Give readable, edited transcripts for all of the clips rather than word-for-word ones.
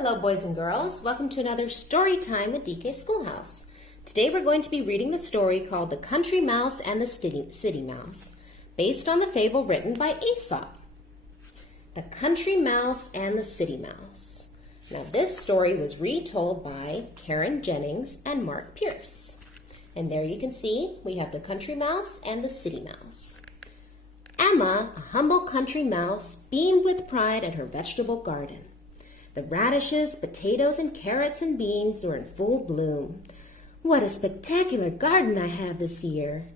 Hello, boys and girls. Welcome to another story time with DK Schoolhouse. Today we're going to be reading the story called The Country Mouse and the City Mouse, based on the fable written by Aesop. The Country Mouse and the City Mouse. Now, this story was retold by Karen Jennings and Mark Pierce. And there you can see we have the Country Mouse and the City Mouse. Emma, a humble country mouse, beamed with pride at her vegetable garden. The radishes, potatoes, and carrots and beans were in full bloom. "What a spectacular garden I have this year!"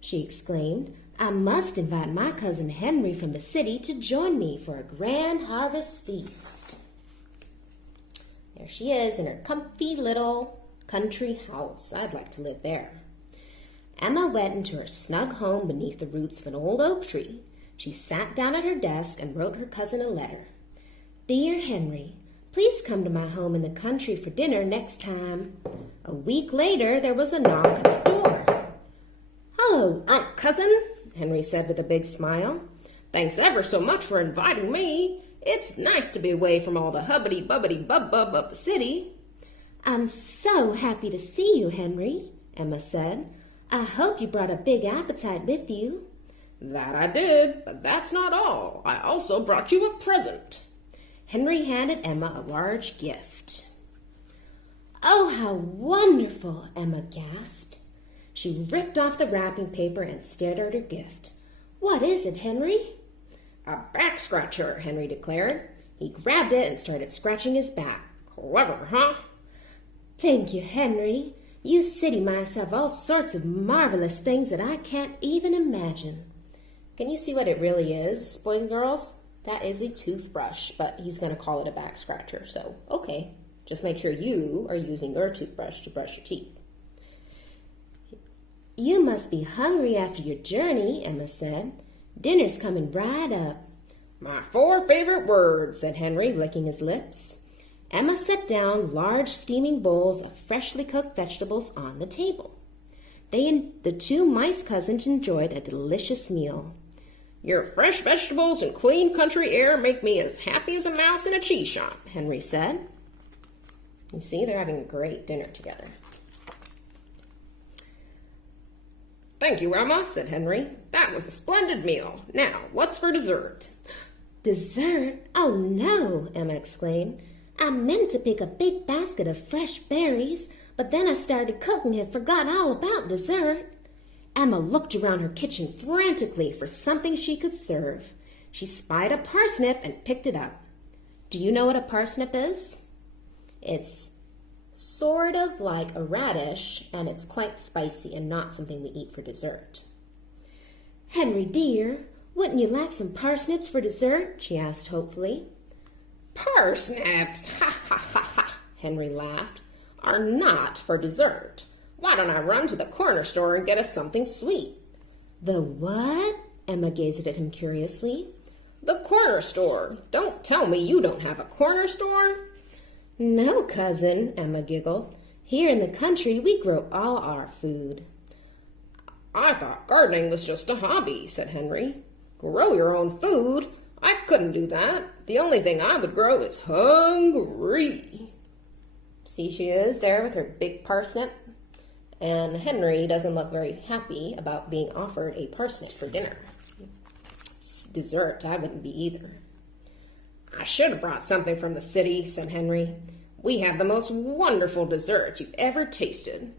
she exclaimed. "I must invite my cousin Henry from the city to join me for a grand harvest feast." There she is in her comfy little country house. I'd like to live there. Emma went into her snug home beneath the roots of an old oak tree. She sat down at her desk and wrote her cousin a letter. "Dear Henry, please come to my home in the country for dinner next time." A week later, there was a knock at the door. "Hello, Aunt Cousin," Henry said with a big smile. "Thanks ever so much for inviting me. It's nice to be away from all the hubbity-bubbity-bub-bub of the city." "I'm so happy to see you, Henry," Emma said. "I hope you brought a big appetite with you." "That I did, but that's not all. I also brought you a present." Henry handed Emma a large gift. "Oh, how wonderful!" Emma gasped. She ripped off the wrapping paper and stared at her gift. "What is it, Henry?" "A back scratcher," Henry declared. He grabbed it and started scratching his back. "Clever, huh?" "Thank you, Henry. You city mice have all sorts of marvelous things that I can't even imagine." Can you see what it really is, boys and girls? That is a toothbrush, but he's going to call it a back scratcher. So, okay, just make sure you are using your toothbrush to brush your teeth. "You must be hungry after your journey," Emma said. "Dinner's coming right up." "My 4 favorite words," said Henry, licking his lips. Emma set down large steaming bowls of freshly cooked vegetables on the table. The 2 mice cousins enjoyed a delicious meal. "Your fresh vegetables and clean country air make me as happy as a mouse in a cheese shop," Henry said. You see, they're having a great dinner together. "Thank you, Emma," said Henry. "That was a splendid meal. Now, what's for dessert?" "Dessert? Oh, no," Emma exclaimed. "I meant to pick a big basket of fresh berries, but then I started cooking and forgot all about dessert." Emma looked around her kitchen frantically for something she could serve. She spied a parsnip and picked it up. Do you know what a parsnip is? It's sort of like a radish, and it's quite spicy and not something we eat for dessert. "Henry, dear, wouldn't you like some parsnips for dessert?" she asked hopefully. "Parsnips, ha ha ha ha," Henry laughed, "are not for dessert. Why don't I run to the corner store and get us something sweet?" "The what?" Emma gazed at him curiously. "The corner store. Don't tell me you don't have a corner store." "No, cousin," Emma giggled. "Here in the country, we grow all our food." "I thought gardening was just a hobby," said Henry. "Grow your own food? I couldn't do that. The only thing I would grow is hungry." See, she is there with her big parsnip. And Henry doesn't look very happy about being offered a parsnip for dinner. It's dessert, I wouldn't be either. "I should have brought something from the city," said Henry. "We have the most wonderful desserts you've ever tasted."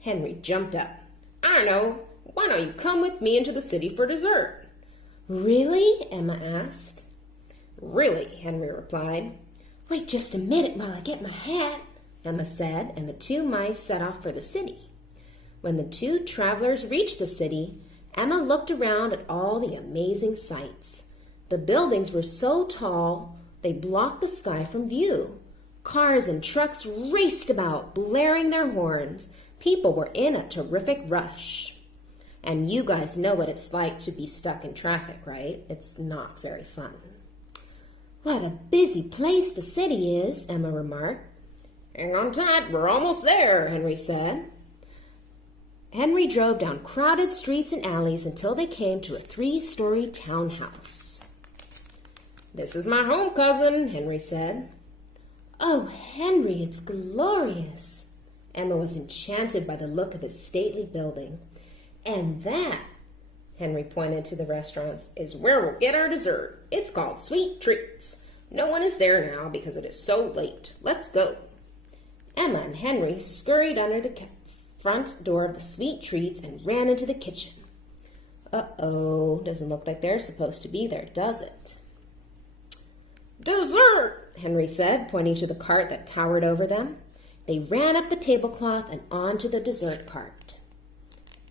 Henry jumped up. "I know. Why don't you come with me into the city for dessert?" "Really?" Emma asked. "Really," Henry replied. "Wait just a minute while I get my hat," Emma said, and the 2 mice set off for the city. When the 2 travelers reached the city, Emma looked around at all the amazing sights. The buildings were so tall, they blocked the sky from view. Cars and trucks raced about, blaring their horns. People were in a terrific rush. And you guys know what it's like to be stuck in traffic, right? It's not very fun. "What a busy place the city is," Emma remarked. "Hang on tight, we're almost there," Henry said. Henry drove down crowded streets and alleys until they came to a 3-story townhouse. "This is my home, cousin," Henry said. Oh, Henry, it's glorious. Emma was enchanted by the look of his stately building. And that, Henry pointed to the restaurants, is where we'll get our dessert. It's called Sweet Treats. No one is there now because it is so late. Let's go. Emma and Henry scurried under the front door of the Sweet Treats and ran into the kitchen. Uh-oh, doesn't look like they're supposed to be there, does it? Dessert, Henry said, pointing to the cart that towered over them. They ran up the tablecloth and onto the dessert cart.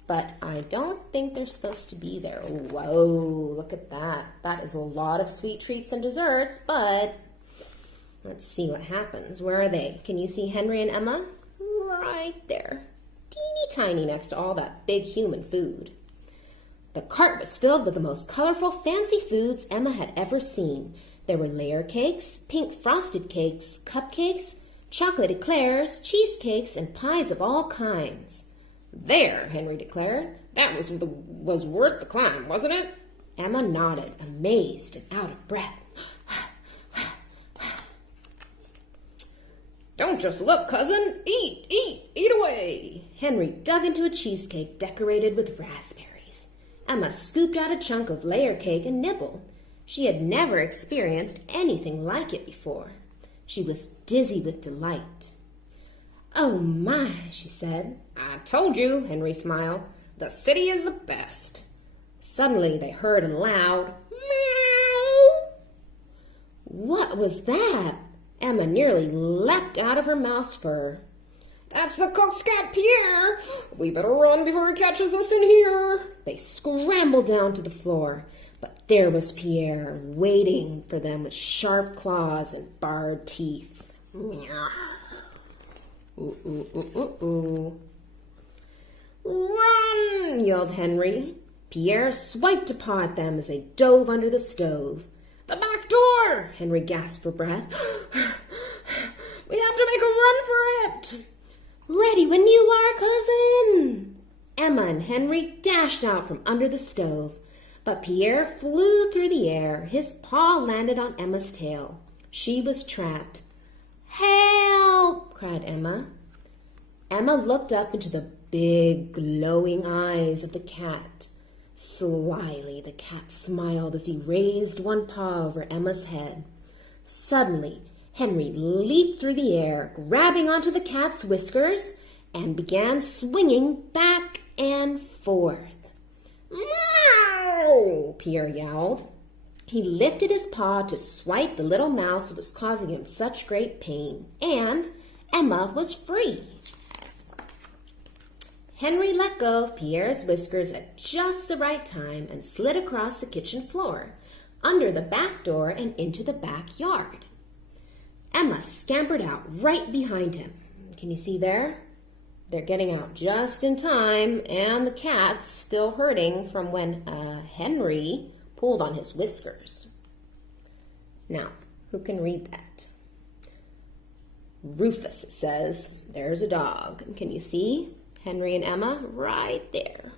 But I don't think they're supposed to be there. Whoa, look at that. That is a lot of sweet treats and desserts, but let's see what happens. Where are they? Can you see Henry and Emma? Right there. Teeny tiny next to all that big human food. The cart was filled with the most colorful, fancy foods Emma had ever seen. There were layer cakes, pink frosted cakes, cupcakes, chocolate eclairs, cheesecakes, and pies of all kinds. There, Henry declared. That was worth the climb, wasn't it? Emma nodded, amazed and out of breath. Don't just look, cousin. Eat away. Henry dug into a cheesecake decorated with raspberries. Emma scooped out a chunk of layer cake and nibbled. She had never experienced anything like it before. She was dizzy with delight. Oh my, she said. I told you, Henry smiled. The city is the best. Suddenly they heard a loud meow. What was that? Emma nearly leapt out of her mouse fur. That's the cook's cat, Pierre. We better run before he catches us in here. They scrambled down to the floor. But there was Pierre, waiting for them with sharp claws and barred teeth. Meow. Ooh, ooh, ooh, ooh, ooh. Run, yelled Henry. Pierre swiped a paw at them as they dove under the stove. The back door, Henry gasped for breath. We have to make a run for it. Ready when you are, cousin. Emma and Henry dashed out from under the stove. But Pierre flew through the air. His paw landed on Emma's tail. She was trapped. Help! Cried Emma. Emma looked up into the big, glowing eyes of the cat. Slyly, the cat smiled as he raised one paw over Emma's head. Suddenly, Henry leaped through the air, grabbing onto the cat's whiskers, and began swinging back and forth. Meow! Pierre yowled. He lifted his paw to swipe the little mouse that was causing him such great pain, and Emma was free. Henry let go of Pierre's whiskers at just the right time and slid across the kitchen floor, under the back door and into the backyard. Emma scampered out right behind him. Can you see there? They're getting out just in time, and the cat's still hurting from when Henry pulled on his whiskers. Now, who can read that? Rufus, it says. There's a dog. Can you see Henry and Emma? Right there.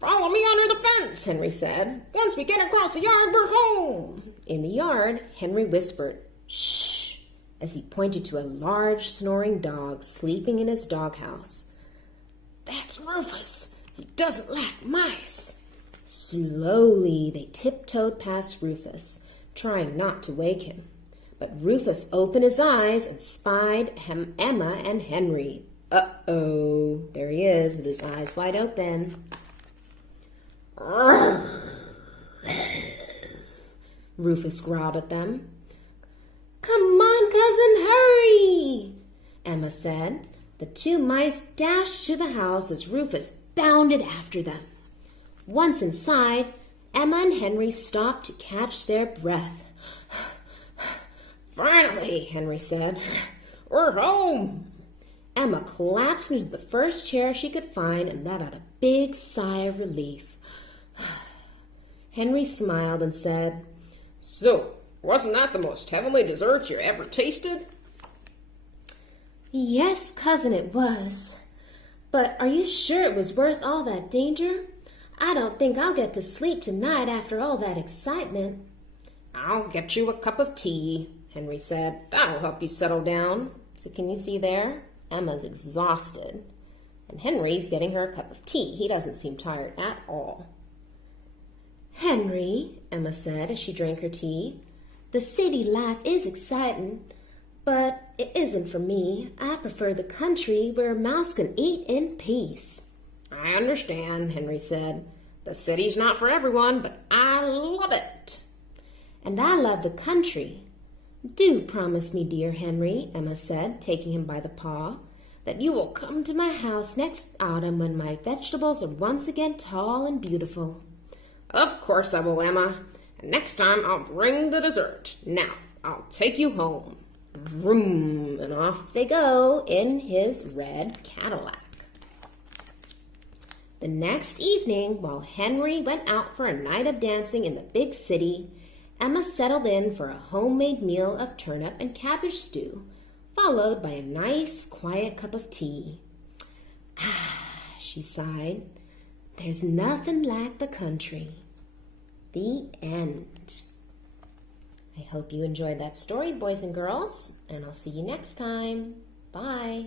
Follow me under the fence, Henry said. Once we get across the yard, we're home. In the yard, Henry whispered, shh, as he pointed to a large snoring dog sleeping in his doghouse. That's Rufus. He doesn't lack mice. Slowly, they tiptoed past Rufus, trying not to wake him. But Rufus opened his eyes and spied Emma and Henry. Uh-oh, there he is with his eyes wide open. Rufus growled at them. Come on, cousin, hurry, Emma said. The two mice dashed to the house as Rufus bounded after them. Once inside, Emma and Henry stopped to catch their breath. Finally, Henry said, we're home. Emma collapsed into the first chair she could find and let out a big sigh of relief. Henry smiled and said, So, wasn't that the most heavenly dessert you ever tasted? Yes, cousin, it was. But are you sure it was worth all that danger? I don't think I'll get to sleep tonight after all that excitement. I'll get you a cup of tea, Henry said. That'll help you settle down. So can you see there? Emma's exhausted. And Henry's getting her a cup of tea. He doesn't seem tired at all. Henry, Emma said as she drank her tea, the city life is exciting, but it isn't for me. I prefer the country where a mouse can eat in peace. I understand, Henry said. The city's not for everyone, but I love it. And I love the country. Do promise me, dear Henry, Emma said, taking him by the paw, that you will come to my house next autumn when my vegetables are once again tall and beautiful. Of course I will, Emma. And next time I'll bring the dessert. Now, I'll take you home. Vroom, and off they go in his red Cadillac. The next evening, while Henry went out for a night of dancing in the big city, Emma settled in for a homemade meal of turnip and cabbage stew, followed by a nice, quiet cup of tea. Ah, she sighed, there's nothing like the country. The end. I hope you enjoyed that story, boys and girls, and I'll see you next time. Bye.